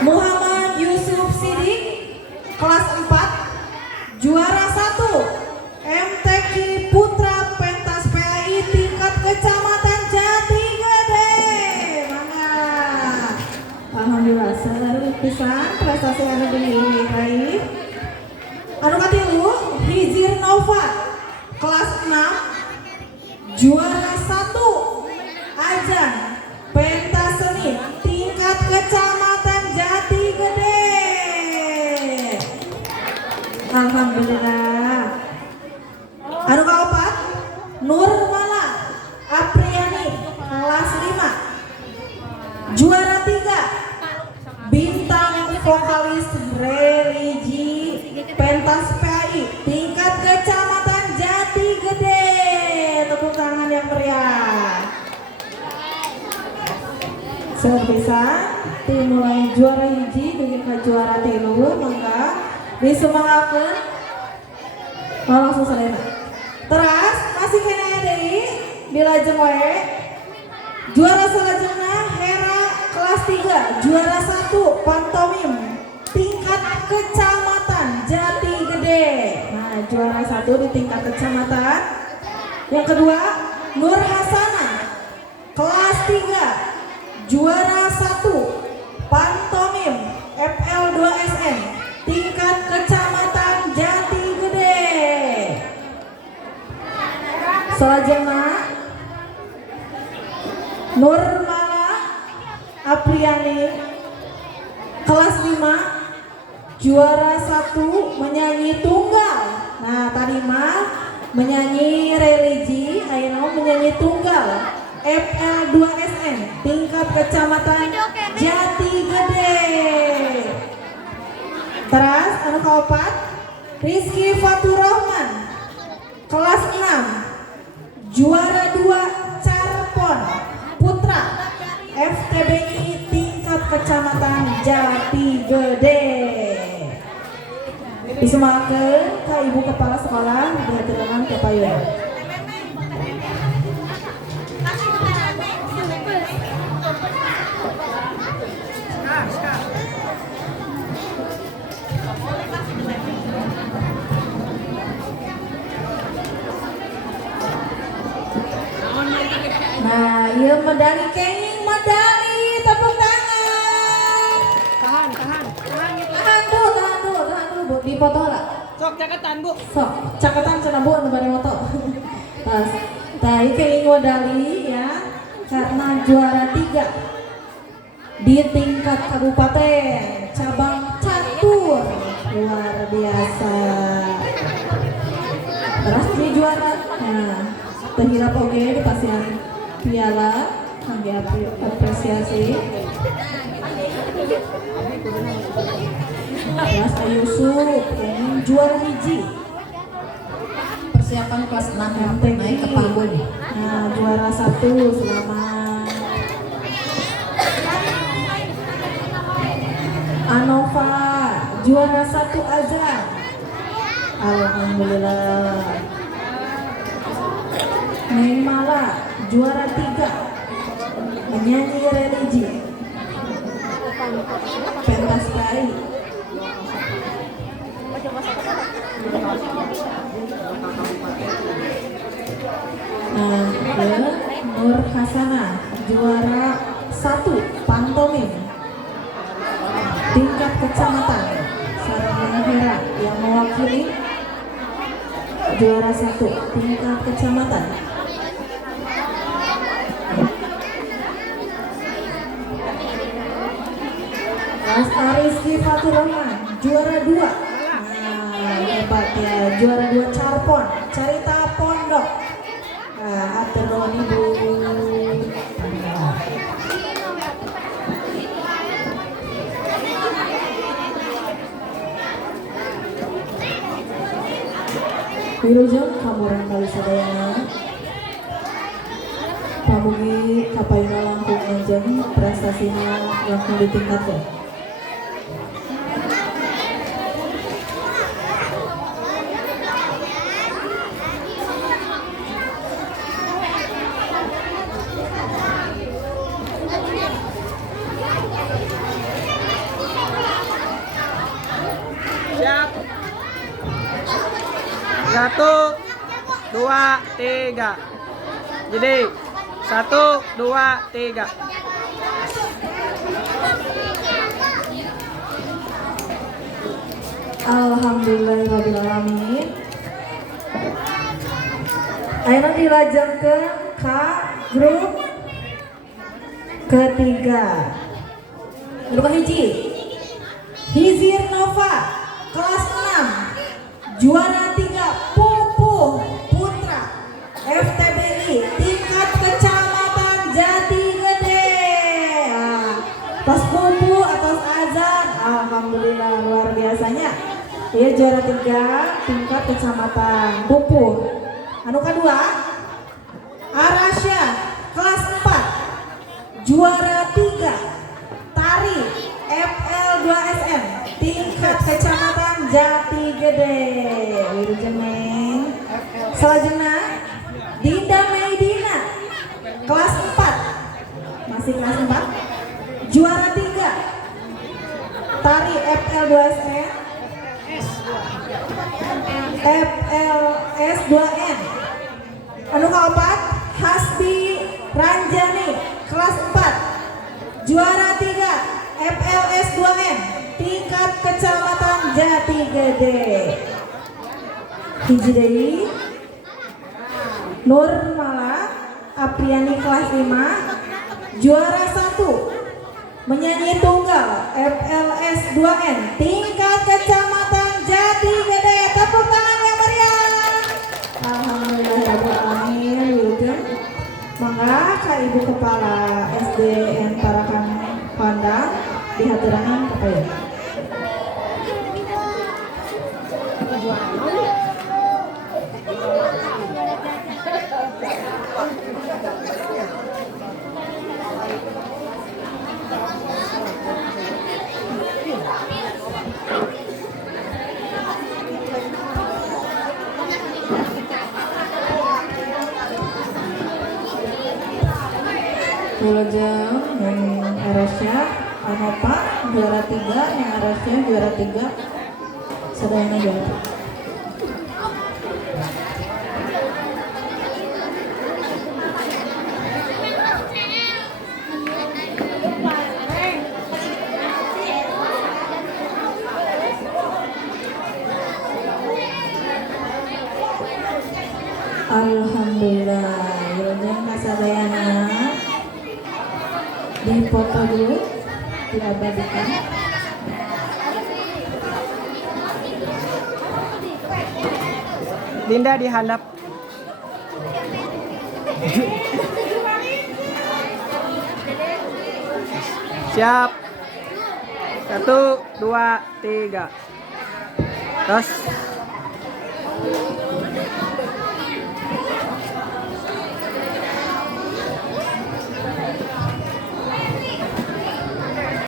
Muhammad Yusuf Sidik kelas 4 juara 1 MTQ Putra Pentas PAI tingkat kecamatan Jati Gede. Mangga. Alhamdulillah saudara pisan prestasi anu diraih. Anu katilu Hizir Nova kelas 6 juara 1 Ajan pentas seni tingkat kecamatan Jati Gede. Alhamdulillah. Anu kaopat Nurmala Apriani kelas 5 juara 3 bintang vokalis religi pentas PAI tingkat kecamatan Jati Gede. Tepuk tangan yang meriah. Sebisa dimulai juara hiji dengan ke juara 3 mangga disemangatkeun. Langsung salena. Teras masih kena deui dilajeng wae. Juara salajengna Hera kelas 3 juara 1 pantomim tingkat kecamatan Jati Gede. Nah, juara 1 di tingkat kecamatan. Yang kedua Nur Hasana kelas 3 juara 1 pantomim FL2SM tingkat kecamatan Jati Gede. Selanjutnya Nurmala Apriani kelas 5 juara 1 menyanyi tunggal. Nah, tadi mah menyanyi religi, ayeuna menyanyi tunggal FL2SM tingkat kecamatan Jati Gede. Terus anu kaopat Rizky Faturrahman kelas 6 juara 2 Carpon Putra FTBI tingkat kecamatan Jati Gede. Disemangatkeun ka Ibu Kepala Sekolah dihaturkeun ke payun. Nah, ieu medali kenging medali tepuk tangan. Tahan dulu Bu, dipoto lah. Sok caketan Bu. Sok, caketan cenah Bu anu bari moto. Tas. Tah kenging medali ya karena juara 3 di tingkat kabupaten cabang catur. Luar biasa. Terus di juara. Nah, terhirap oge di pasian piala kangge apresiasi. Kelas Ayusuf yang juara hiji Persiapan kelas 6 naik ke panggung. Nah, juara 1 selamat. Anova juara 1 aja. Alhamdulillah. Neng Mala juara 3 menyanyi religi pentas PAI. Nah, Nur Hasana juara 1 pantomim tingkat kecamatan. Sarana Hera yang mewakili juara 1 tingkat kecamatan. Mas Rizky Faturrahman juara 2. Nah, hebat ya, juara 2 Carpon Carita Pondok. Nah, atur nuhun Ibu. Wilujeng kamurang kali sadayana. Pamugi kapayuna langkung enjang prestasina langkung ditingkatkeun. 1, 2, 3. Jadi 1, 2, 3. Alhamdulillahirrahmanirrahim. Ayeuna dilajengkeun ka grup ketiga. Grup hiji. Hizir Nova kelas 6. Juara 3 Pupuh Putra FTBI tingkat kecamatan Jati Gede. Atas Pupuh, atas Azan. Alhamdulillah luar biasanya. Dia juara 3 tingkat kecamatan Pupuh. Anu kedua Arasya kelas 4 juara 3 tari FL2SM tingkat kecamatan Jati Gede. Wilujeng. Selanjutnya Dinda Meidina kelas 4 masih kelas 4 juara 3 tari FL2SM FLS2N. Anu kaopat Hasbi Ranjani kelas 4 juara 3 FLS2N tingkat kecamatan Jati Gede. Hiji deui Nur Mala Apriani kelas 5 juara 1 menyanyi tunggal FLS2N tingkat kecamatan Jati Gede. Tepuk tangan yang meriah. Alhamdulillahirrahmanirrahim. Wilujeng. Mangga ka Ibu Kepala SDN Tarakan Pandang dihaturaken kapaya. Wilujeng yang Arasya Anopa juara 3, yang Arasya juara 3, sedayana juara 3. Alhamdulillah. Wilujeng kasadayana dipoto dulu, diabadikan. Dinda di handap. Siap. 1, 2, 3. Terus